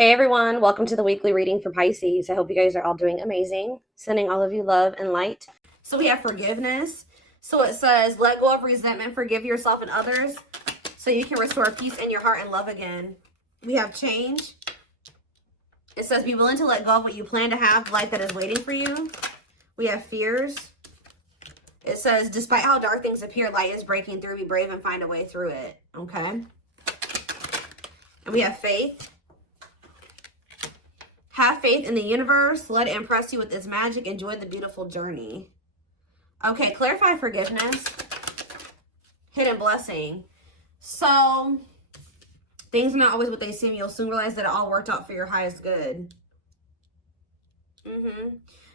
Hey everyone, welcome to the weekly reading for Pisces. I hope you guys are all doing amazing. Sending all of you love and light. So we have forgiveness. So it says, let go of resentment, forgive yourself and others so you can restore peace in your heart and love again. We have change. It says, be willing to let go of what you plan to have, life that is waiting for you. We have fears. It says, despite how dark things appear, light is breaking through. Be brave and find a way through it. Okay. And we have faith. Have faith in the universe. Let it impress you with its magic. Enjoy the beautiful journey. Okay, clarify forgiveness. Hidden blessing. So, things are not always what they seem. You'll soon realize that it all worked out for your highest good.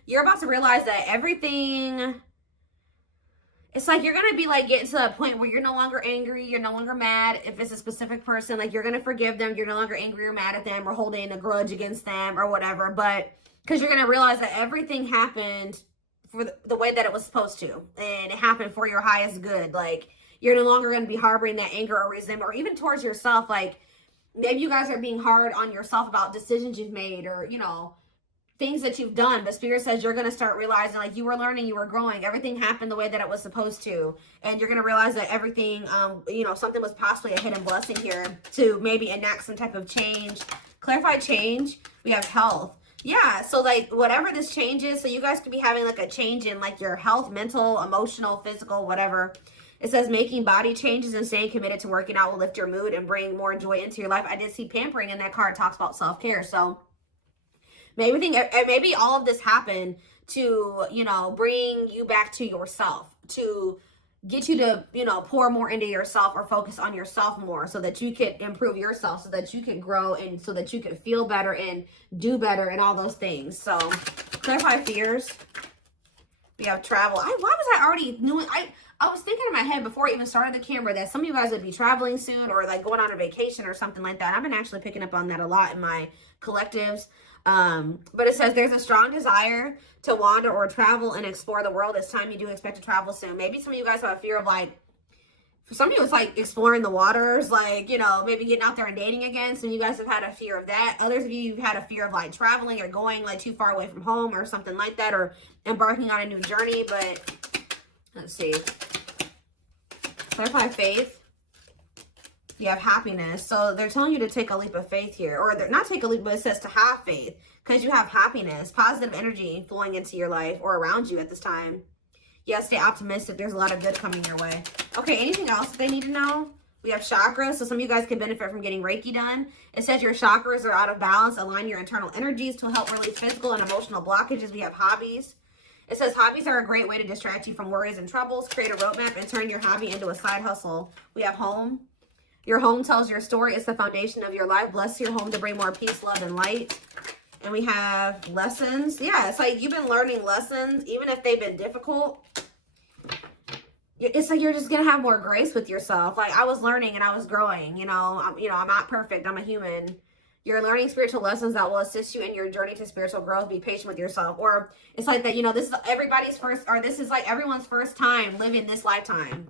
You're about to realize that everything... It's like you're going to be like getting to a point where you're no longer angry. You're no longer mad. If it's a specific person, like you're going to forgive them. You're no longer angry or mad at them or holding a grudge against them or whatever. But because you're going to realize that everything happened for the way that it was supposed to. And it happened for your highest good. Like you're no longer going to be harboring that anger or resentment or even towards yourself. Like maybe you guys are being hard on yourself about decisions you've made or, you know, things that you've done, but Spirit says you're going to start realizing like you were learning, you were growing, everything happened the way that it was supposed to, and you're going to realize that everything you know, something was possibly a hidden blessing here to maybe enact some type of change. Clarify change. We have health. Yeah, so like whatever this change is, so you guys could be having like a change in like your health, mental, emotional, physical, whatever. It says making body changes and staying committed to working out will lift your mood and bring more joy into your life. I did see pampering in that card. It talks about self-care. So maybe all of this happened to, you know, bring you back to yourself, to get you to, you know, pour more into yourself or focus on yourself more so that you can improve yourself, so that you can grow and so that you can feel better and do better and all those things. So clarify fears. We have travel. Why was I already doing? I was thinking in my head before I even started the camera that some of you guys would be traveling soon or like going on a vacation or something like that. I've been actually picking up on that a lot in my collectives. But it says there's a strong desire to wander or travel and explore the world. It's time you do expect to travel soon. Maybe some of you guys have a fear of like, for some of you it's like exploring the waters, like, you know, maybe getting out there and dating again. Some of you guys have had a fear of that. Others of you have had a fear of like traveling or going like too far away from home or something like that, or embarking on a new journey. But let's see. Clarify faith. You have happiness. So they're telling you to take a leap of faith here, or they're not take a leap, but it says to have faith because you have happiness, positive energy flowing into your life or around you at this time. Yeah, stay optimistic. There's a lot of good coming your way. Okay, anything else that they need to know? We have chakras. So some of you guys can benefit from getting Reiki done. It says your chakras are out of balance. Align your internal energies to help release physical and emotional blockages. We have hobbies. It says hobbies are a great way to distract you from worries and troubles. Create a roadmap and turn your hobby into a side hustle. We have home. Your home tells your story. It's the foundation of your life. Bless your home to bring more peace, love, and light. And we have lessons. Yeah, it's like you've been learning lessons, even if they've been difficult. It's like you're just going to have more grace with yourself. Like I was learning and I was growing. You know, I'm not perfect. I'm a human. You're learning spiritual lessons that will assist you in your journey to spiritual growth. Be patient with yourself. Or it's like that, you know, this is everybody's first, or this is like everyone's first time living this lifetime.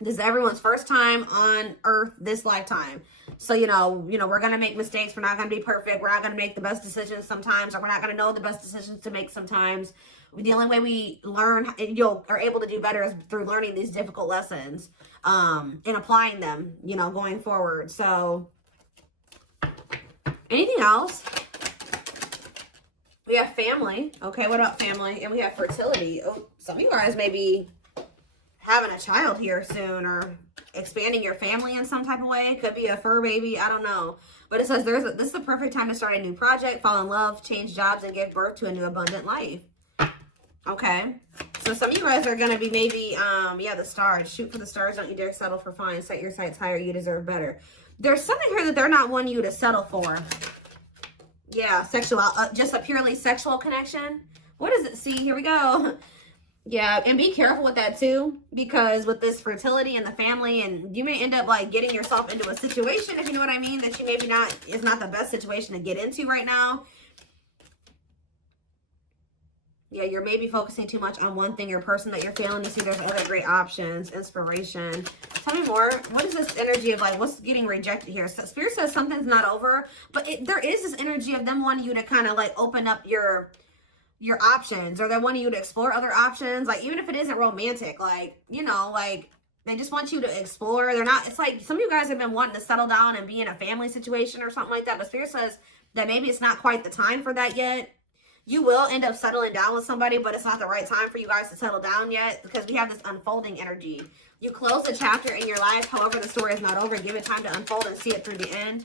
This is everyone's first time on earth this lifetime. So, you know, we're going to make mistakes. We're not going to be perfect. We're not going to make the best decisions sometimes, or we're not going to know the best decisions to make sometimes. The only way we learn and are able to do better is through learning these difficult lessons and applying them, you know, going forward. So anything else? We have family. Okay, what about family? And we have fertility. Oh, some of you guys may be having a child here soon or expanding your family in some type of way. It could be a fur baby. I don't know. But it says this is the perfect time to start a new project, fall in love, change jobs, and give birth to a new abundant life. Okay. So some of you guys are going to be maybe, yeah, the stars. Shoot for the stars. Don't you dare settle for fine. Set your sights higher. You deserve better. There's something here that they're not wanting you to settle for. Yeah, sexual, just a purely sexual connection. What does it see? Here we go. Yeah, and be careful with that too, because with this fertility and the family, and you may end up like getting yourself into a situation, if you know what I mean, that you maybe is not the best situation to get into right now. Yeah, you're maybe focusing too much on one thing or person that you're failing to see there's other great options. Inspiration. Tell me more. What is this energy of like, what's getting rejected here? So Spirit says something's not over, but there is this energy of them wanting you to kind of like open up your options, or they're wanting you to explore other options. Like, even if it isn't romantic, like, you know, like, they just want you to explore. They're not, it's like some of you guys have been wanting to settle down and be in a family situation or something like that, but Spirit says that maybe it's not quite the time for that yet. You will end up settling down with somebody, but it's not the right time for you guys to settle down yet, because we have this unfolding energy. You close a chapter in your life. However, the story is not over. Give it time to unfold and see it through the end.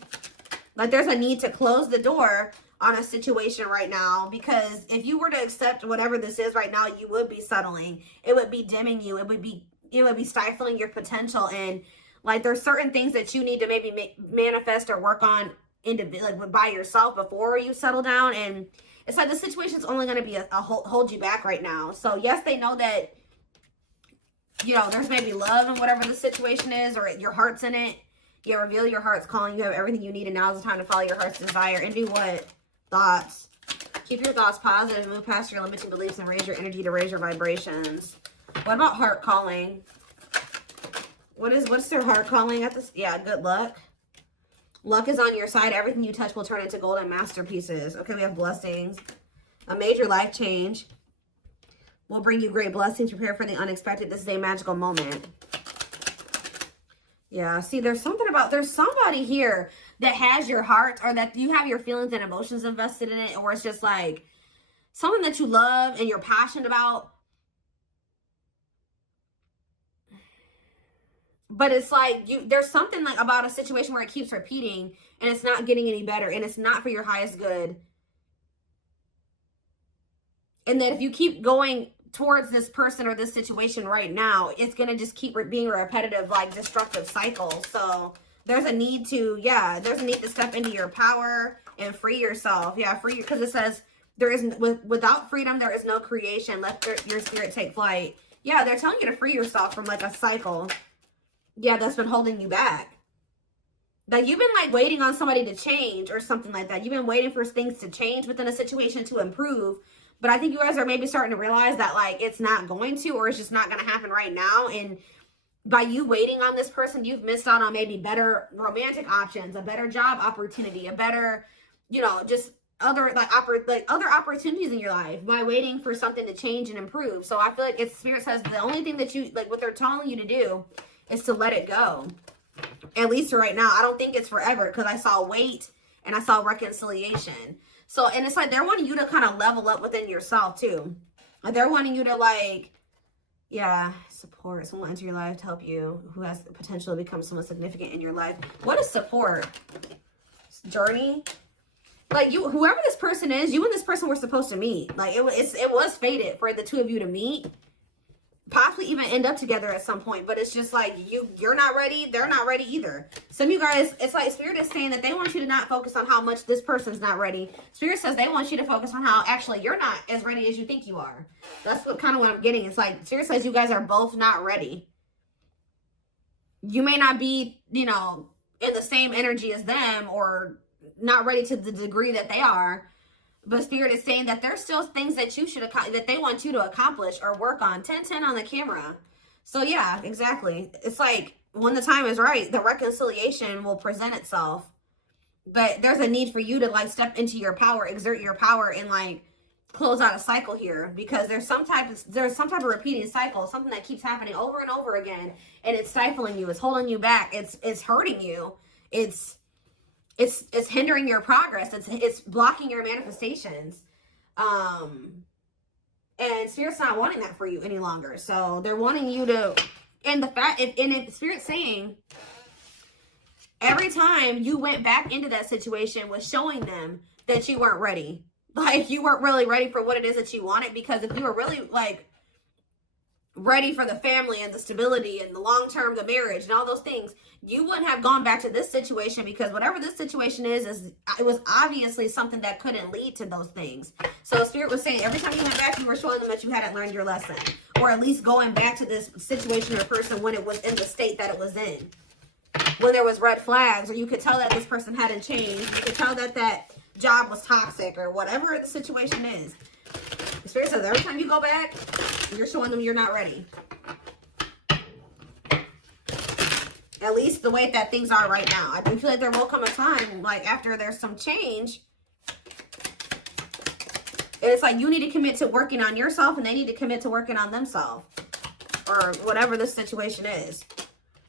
Like, there's a need to close the door on a situation right now, because if you were to accept whatever this is right now, you would be settling. It would be dimming you. It would be stifling your potential. And like, there's certain things that you need to maybe manifest or work on like by yourself before you settle down. And it's like the situation's only going to be a hold you back right now. So yes, they know that, you know, there's maybe love in whatever the situation is, or your heart's in it. Yeah, reveal your heart's calling. You have everything you need, and now's the time to follow your heart's desire. And do what? Thoughts. Keep your thoughts positive, move past your limiting beliefs, and raise your energy to raise your vibrations. What about heart calling? What's their heart calling at this? Yeah, good luck. Luck is on your side. Everything you touch will turn into golden masterpieces. Okay, we have blessings. A major life change will bring you great blessings. Prepare for the unexpected. This is a magical moment. Yeah, see, there's somebody here that has your heart, or that you have your feelings and emotions invested in it, or it's just like something that you love and you're passionate about. But it's like there's something like about a situation where it keeps repeating and it's not getting any better, and it's not for your highest good. And that if you keep going towards this person or this situation right now, it's going to just keep being a repetitive, like, destructive cycle. So there's a need to, step into your power and free yourself. Yeah, free, because it says without freedom, there is no creation. Let your spirit take flight. Yeah, they're telling you to free yourself from like a cycle. Yeah, that's been holding you back. Like, you've been like waiting on somebody to change or something like that. You've been waiting for things to change within a situation to improve. But I think you guys are maybe starting to realize that like it's not going to, or it's just not going to happen right now. And by you waiting on this person, you've missed out on maybe better romantic options, a better job opportunity, a better, you know, just other other opportunities in your life by waiting for something to change and improve. So I feel like it's Spirit says the only thing that you like, what they're telling you to do is to let it go. At least right now. I don't think it's forever, because I saw wait and I saw reconciliation. So, and it's like they're wanting you to kind of level up within yourself too. Like, they're wanting you to like, yeah, support someone into your life to help you who has the potential to become someone significant in your life. What is support? Journey? Like, whoever this person is, you and this person were supposed to meet. Like, it was fated for the two of you to meet. Possibly even end up together at some point, but it's just like you're not ready, they're not ready either. Some of you guys, it's like Spirit is saying that they want you to not focus on how much this person's not ready. Spirit says they want you to focus on how actually you're not as ready as you think you are. That's what I'm getting. It's like Spirit says you guys are both not ready. You may not be, you know, in the same energy as them, or not ready to the degree that they are. But Spirit is saying that there's still things that you should that they want you to accomplish or work on. 10-10 on the camera. So yeah, exactly. It's like when the time is right, the reconciliation will present itself. But there's a need for you to like step into your power, exert your power, and like close out a cycle here, because there's some type of repeating cycle, something that keeps happening over and over again, and it's stifling you, it's holding you back, it's hurting you, it's hindering your progress. It's blocking your manifestations. And Spirit's not wanting that for you any longer. So they're wanting you to, and if Spirit's saying every time you went back into that situation was showing them that you weren't ready. Like, you weren't really ready for what it is that you wanted, because if you were really like ready for the family and the stability and the long-term, the marriage and all those things, you wouldn't have gone back to this situation, because whatever this situation is it was obviously something that couldn't lead to those things. So Spirit was saying every time you went back, you were showing them that you hadn't learned your lesson, or at least going back to this situation or person when it was in the state that it was in, when there was red flags, or you could tell that this person hadn't changed, you could tell that that job was toxic, or whatever the situation is. Spirit says every time you go back, you're showing them you're not ready. At least the way that things are right now. I do feel like there will come a time, like after there's some change, and it's like you need to commit to working on yourself and they need to commit to working on themselves. Or whatever this situation is.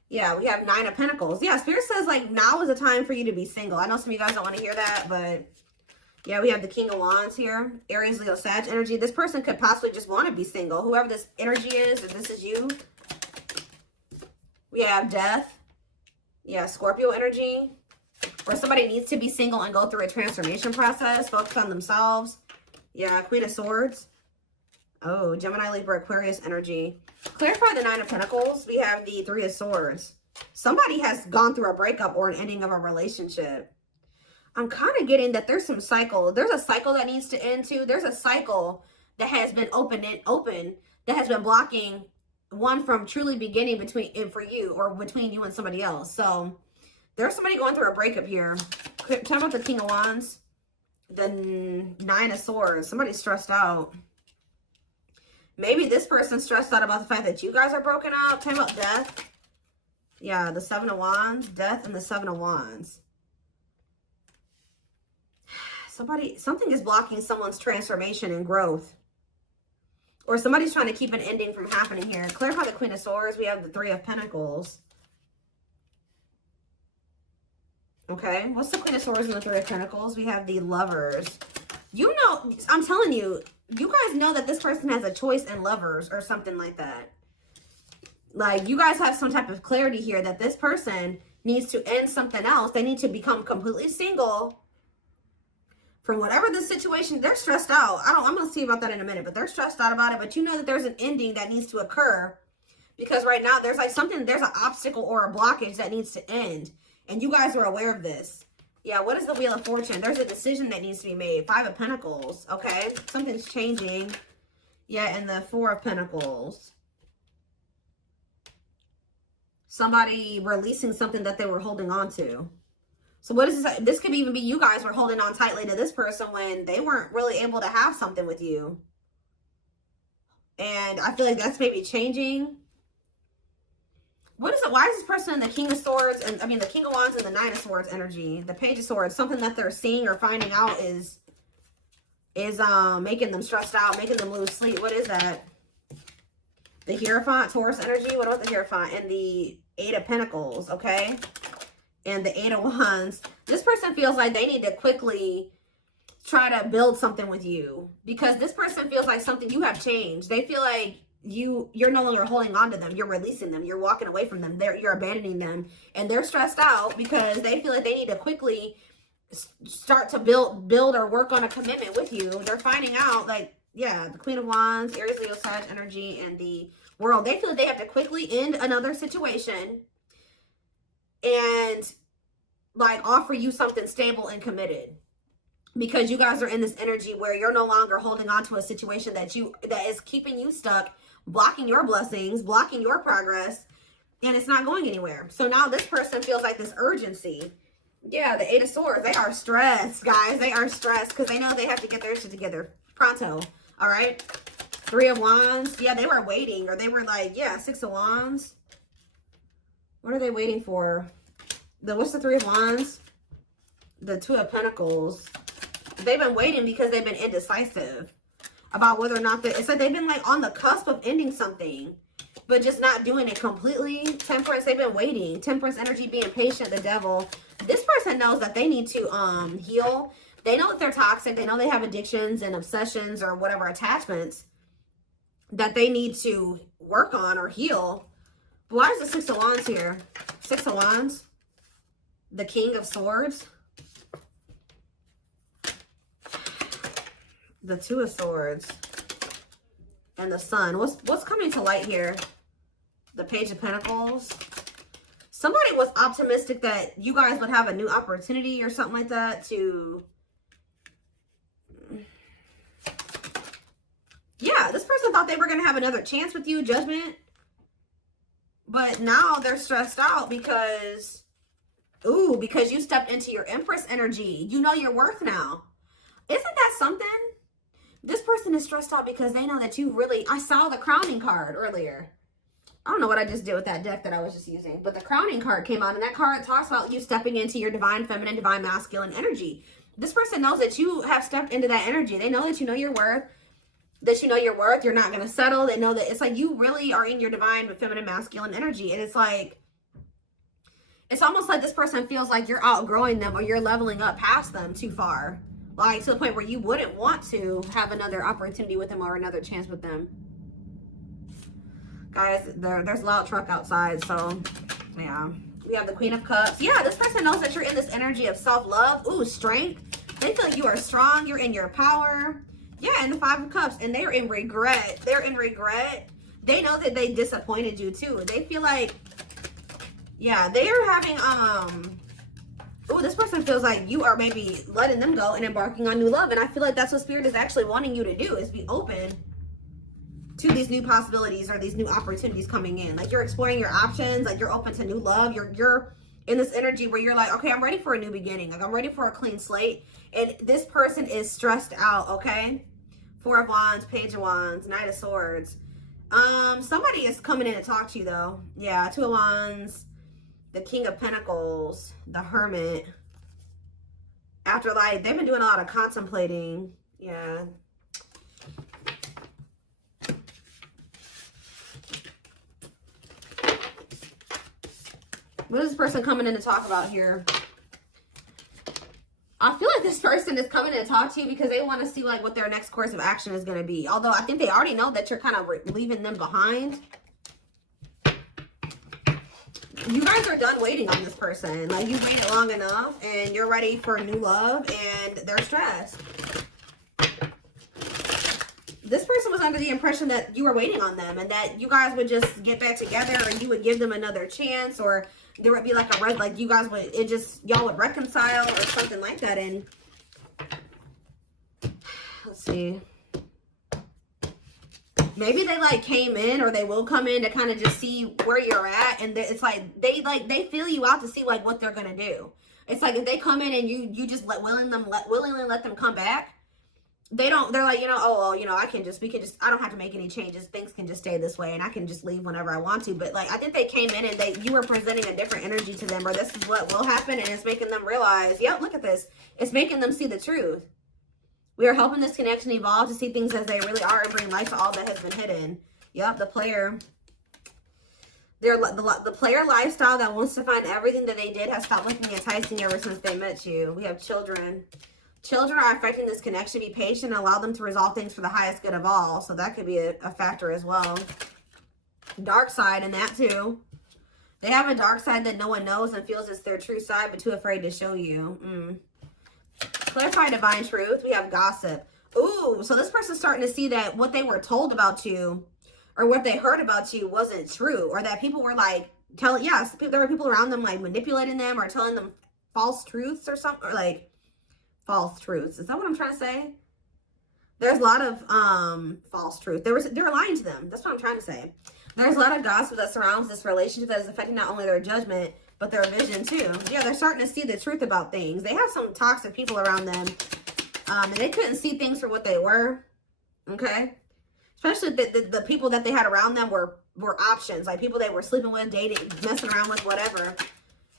Yeah, we have 9 of Pentacles. Yeah, Spirit says like now is the time for you to be single. I know some of you guys don't want to hear that, but yeah, we have the King of Wands here. Aries, Leo, Sag energy. This person could possibly just want to be single. Whoever this energy is, if this is you. We have Death. Yeah, Scorpio energy. Or somebody needs to be single and go through a transformation process. Focus on themselves. Yeah, Queen of Swords. Oh, Gemini, Libra, Aquarius energy. Clarify the 9 of Pentacles. We have the 3 of Swords. Somebody has gone through a breakup or an ending of a relationship. I'm kind of getting that there's some cycle. There's a cycle that needs to end too. There's a cycle that has been open that has been blocking one from truly beginning for you or between you and somebody else. So there's somebody going through a breakup here. Talk about the King of Wands, the 9 of Swords. Somebody's stressed out. Maybe this person's stressed out about the fact that you guys are broken up. Talk about Death. Yeah, the 7 of Wands, Death, and the 7 of Wands. Something is blocking someone's transformation and growth. Or somebody's trying to keep an ending from happening here. Clarify the Queen of Swords. We have the 3 of Pentacles. Okay, what's the Queen of Swords and the 3 of Pentacles? We have the Lovers. You know, I'm telling you, you guys know that this person has a choice in Lovers or something like that. Like, you guys have some type of clarity here that this person needs to end something else. They need to become completely single from whatever the situation. They're stressed out. I'm going to see about that in a minute, but they're stressed out about it. But you know that there's an ending that needs to occur because right now there's like there's an obstacle or a blockage that needs to end. And you guys are aware of this. Yeah, what is the Wheel of Fortune? There's a decision that needs to be made. 5 of Pentacles, okay? Something's changing. Yeah, and the 4 of Pentacles. Somebody releasing something that they were holding on to. So what is this? This could even be you guys were holding on tightly to this person when they weren't really able to have something with you. And I feel like that's maybe changing. What is it? Why is this person in the King of Swords and the King of Wands and the 9 of Swords energy? The Page of Swords, something that they're seeing or finding out is making them stressed out, making them lose sleep. What is that? The Hierophant, Taurus energy. What about the Hierophant? And the 8 of Pentacles, okay? And the 8 of Wands. This person feels like they need to quickly try to build something with you because this person feels like you have changed. They feel like you're no longer holding on to them. You're releasing them. You're walking away from them. You're abandoning them. And they're stressed out because they feel like they need to quickly start to build or work on a commitment with you. They're finding out, like, yeah, the Queen of Wands, Aries, Leo, Sag energy, and the World. They feel like they have to quickly end another situation and like offer you something stable and committed. Because you guys are in this energy where you're no longer holding on to a situation that is keeping you stuck, blocking your blessings, blocking your progress, and it's not going anywhere. So now this person feels like this urgency. Yeah, the 8 of Swords. They are stressed, guys. They are stressed because they know they have to get their shit together pronto. All right. 3 of Wands. Yeah, they were waiting, or they were like, yeah, 6 of Wands. What are they waiting for? What's the 3 of Wands? The 2 of Pentacles. They've been waiting because they've been indecisive about whether or not it's like they've been like on the cusp of ending something, but just not doing it completely. Temperance, they've been waiting. Temperance energy, being patient, the Devil. This person knows that they need to heal. They know that they're toxic. They know they have addictions and obsessions or whatever attachments that they need to work on or heal. But why is the 6 of Wands here? 6 of Wands. The King of Swords. The 2 of Swords. And the Sun. What's coming to light here? The Page of Pentacles. Somebody was optimistic that you guys would have a new opportunity or something like that to... Yeah, this person thought they were going to have another chance with you, Judgment. But now they're stressed out because... Ooh, because you stepped into your Empress energy. You know your worth now. Isn't that something? This person is stressed out because they know that you really, I saw the crowning card earlier. I don't know what I just did with that deck that I was just using, but the crowning card came out, and that card talks about you stepping into your divine feminine, divine masculine energy. This person knows that you have stepped into that energy. They know that you know your worth, you're not going to settle. They know that it's like you really are in your divine feminine, masculine energy. And it's like, it's almost like this person feels like you're outgrowing them or you're leveling up past them too far. Like to the point where you wouldn't want to have another opportunity with them or another chance with them. Guys, there's a loud truck outside, so yeah. We have the Queen of Cups. Yeah, this person knows that you're in this energy of self-love. Ooh, strength. They feel like you are strong. You're in your power. Yeah, and the Five of Cups. And they're in regret. They're in regret. They know that they disappointed you too. They feel like, yeah, they are having, ooh, this person feels like you are maybe letting them go and embarking on new love. And I feel like that's what Spirit is actually wanting you to do, is be open to these new possibilities or these new opportunities coming in. Like you're exploring your options, like you're open to new love. You're in this energy where you're like, okay, I'm ready for a new beginning. Like I'm ready for a clean slate. And this person is stressed out, okay? Four of Wands, Page of Wands, Knight of Swords. Somebody is coming in to talk to you though. Yeah, Two of Wands, the King of Pentacles, the Hermit. After like, they've been doing a lot of contemplating. Yeah. What is this person coming in to talk about here? I feel like this person is coming in to talk to you because they want to see like what their next course of action is going to be. Although I think they already know that you're kind of leaving them behind. You guys are done waiting on this person. Like you waited long enough and you're ready for new love and they're stressed. This person was under the impression that you were waiting on them and that you guys would just get back together or you would give them another chance, or there would be like a like you guys would, y'all would reconcile or something like that. And let's see, maybe they like came in, or they will come in to kind of just see where you're at. And it's like they feel you out to see like what they're gonna do. It's like if they come in and you just willingly let them come back. They're like, you know, oh, well, you know, I don't have to make any changes. Things can just stay this way and I can just leave whenever I want to. But like, I think they came in and you were presenting a different energy to them, or this is what will happen. And it's making them realize, yep, look at this. It's making them see the truth. We are helping this connection evolve to see things as they really are and bring light to all that has been hidden. Yep, the player. The player lifestyle that wants to find everything that they did has stopped looking enticing ever since they met you. We have children. Children are affecting this connection. Be patient and allow them to resolve things for the highest good of all. So that could be a factor as well. Dark side in that too. They have a dark side that no one knows and feels it's their true side, but too afraid to show you. Clarify divine truth. We have gossip. Ooh, so this person's starting to see that what they were told about you or what they heard about you wasn't true, or that people were like telling, yes, there were people around them like manipulating them or telling them false truths or something, or like false truths. Is that what I'm trying to say? There's a lot of false truth. They were lying to them. That's what I'm trying to say. There's a lot of gossip that surrounds this relationship that is affecting not only their judgment, but their vision too. Yeah, they're starting to see the truth about things. They have some toxic people around them. And they couldn't see things for what they were. Okay? Especially the people that they had around them were options. Like people they were sleeping with, dating, messing around with, whatever.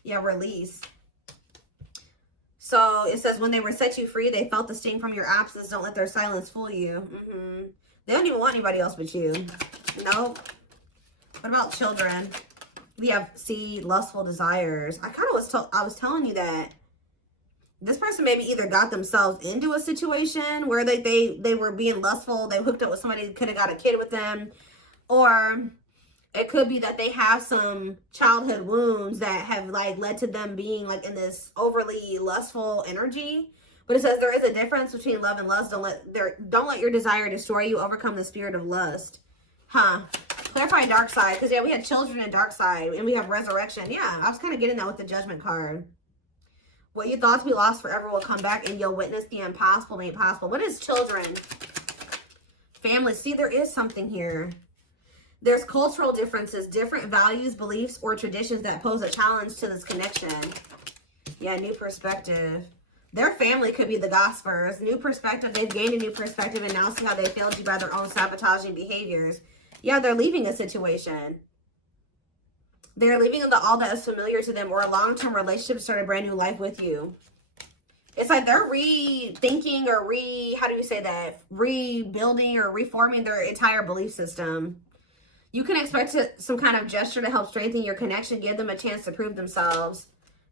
Yeah, release. So it says, when they were set you free, they felt the sting from your absence. Don't let their silence fool you. They don't even want anybody else but you. Nope. What about children? We have C, lustful desires. I kind of was telling you that this person maybe either got themselves into a situation where they were being lustful. They hooked up with somebody who could have got a kid with them. Or it could be that they have some childhood wounds that have like led to them being like in this overly lustful energy. But it says there is a difference between love and lust. Don't let your desire destroy you. Overcome the spirit of lust. Clarify dark side. Because yeah, we had children and dark side, and we have resurrection. Yeah, I was kind of getting that with the judgment card. What you thought to be lost forever will come back, and you'll witness the impossible made possible. What is children? Family. See, there is something here. There's cultural differences, different values, beliefs, or traditions that pose a challenge to this connection. Yeah, new perspective. Their family could be the gospers. New perspective. They've gained a new perspective and now see how they failed you by their own sabotaging behaviors. Yeah, they're leaving a situation. They're leaving all that is familiar to them, or a long-term relationship to start a brand new life with you. It's like they're rethinking or how do you say that? Rebuilding or reforming their entire belief system. You can expect some kind of gesture to help strengthen your connection, give them a chance to prove themselves.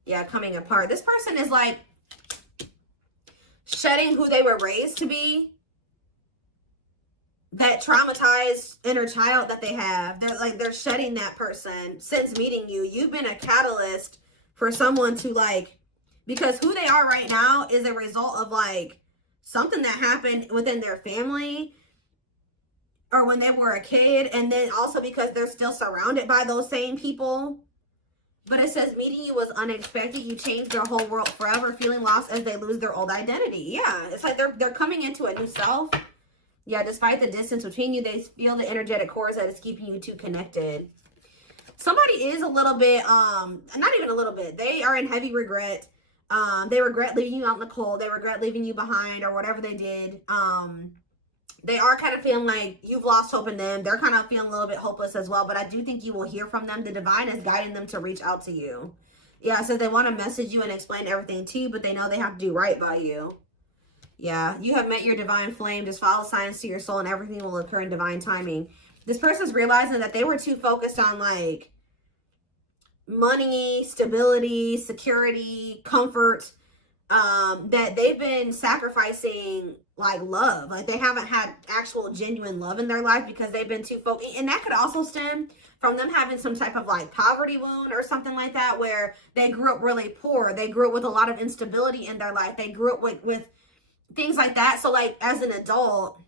Yeah, coming apart. This person is like shedding who they were raised to be. That traumatized inner child that they have. They're shedding that person since meeting you. You've been a catalyst for someone to like, because who they are right now is a result of like something that happened within their family or when they were a kid. And then also because they're still surrounded by those same people. But it says meeting you was unexpected. You changed their whole world forever, feeling lost as they lose their old identity. Yeah, it's like they're coming into a new self. Yeah, despite the distance between you, they feel the energetic cords that is keeping you two connected. Somebody is a little bit, not even a little bit. They are in heavy regret. They regret leaving you out in the cold. They regret leaving you behind or whatever they did. They are kind of feeling like you've lost hope in them. They're kind of feeling a little bit hopeless as well. But I do think you will hear from them. The divine is guiding them to reach out to you. Yeah, so they want to message you and explain everything to you, but they know they have to do right by you. Yeah, you have met your divine flame. Just follow signs to your soul and everything will occur in divine timing. This person's realizing that they were too focused on like money, stability, security, comfort, that they've been sacrificing like love. Like they haven't had actual genuine love in their life because they've been too focused. And that could also stem from them having some type of like poverty wound or something like that, where they grew up really poor. They grew up with a lot of instability in their life. They grew up with things like that. So like as an adult,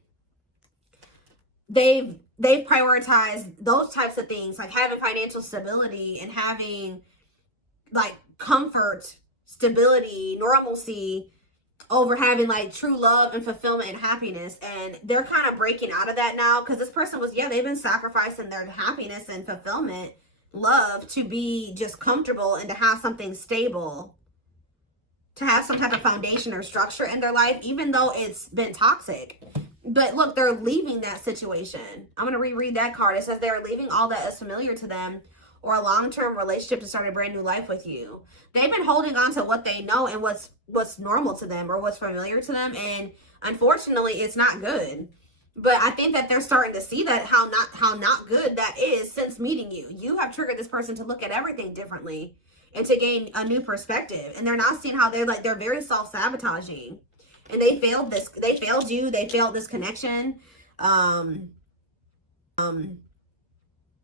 they've prioritized those types of things, like having financial stability and having like comfort, stability, normalcy over having like true love and fulfillment and happiness. And they're kind of breaking out of that now because this person was, yeah, they've been sacrificing their happiness and fulfillment, love, to be just comfortable and to have something stable, to have some type of foundation or structure in their life, even though it's been toxic. But look, they're leaving that situation. I'm going to reread that card. It says they're leaving all that is familiar to them or a long-term relationship to start a brand new life with you. They've been holding on to what they know and what's normal to them or what's familiar to them. And unfortunately, it's not good. But I think that they're starting to see that how not good that is since meeting you. You have triggered this person to look at everything differently and to gain a new perspective. And they're not seeing how they're very self-sabotaging. And they failed you. They failed this connection.